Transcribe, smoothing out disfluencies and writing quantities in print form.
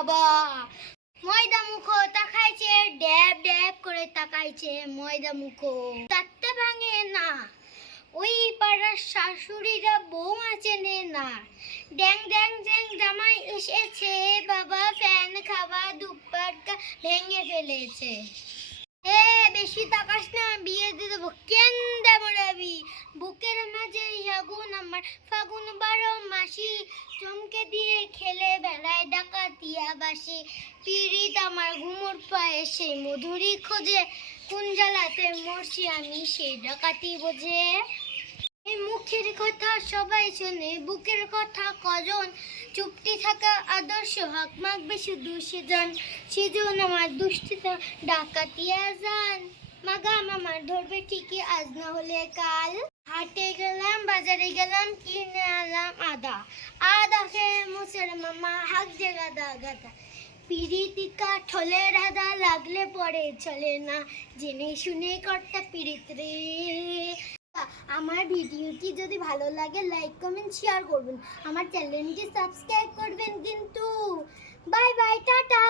খাবা। ময়দা মুখো তাকাইছে, ড্যাব ড্যাব করে তাকাইছে ময়দা মুখো। তাতে ভাঙে না, ওই পাড়ার শাশুড়িরা বৌমা চেনে না। ড্যাং ড্যাং ড্যাং জামাই এসেছে, বাবা ফ্যান খাওয়া দুপাট্টা ভেঙে ফেলেছে। বেশি তাকাস না, বিয়ে দিয়ে দেবো। কেন দেবো রাবি? বুকের মাঝে আগুন আমার, ফাগুন 12 মাসি, চমকে দিয়ে খেলে বেড়ায় ডাকাতিয়া বাসি। পিরিত আমার ঘুমোর পায়ে, সেই মধুরি খোঁজে, কোন জ্বালাতে মরছি আমি সেই ডাকাতি বোঝে। এই মুখের কথা সবাই শোনে, বুকের কথা কজন, চুপটি থাকা আদর্শ, হক মাখবে শুধু সেজন আমার দুষ্টিতা ডাকাতিয়া যান। মাগা মামার ধরবে ঠিকই আজ না হলে কাল। হাটে গেলাম, বাজারে গেলাম, কিনে আনলাম আদা খেয়ে মুসের মামা হাক যে গাদা গাদা। পিরিতিকা ঠলে রাধা, লাগলে পরে চলে না, জেনে শুনে কর্তা পিরিত রে। আমার ভিডিওটি যদি ভালো লাগে লাইক কমেন্ট শেয়ার করবেন, আমার চ্যানেলটি সাবস্ক্রাইব করবেন কিন্তু। Bye bye, tata.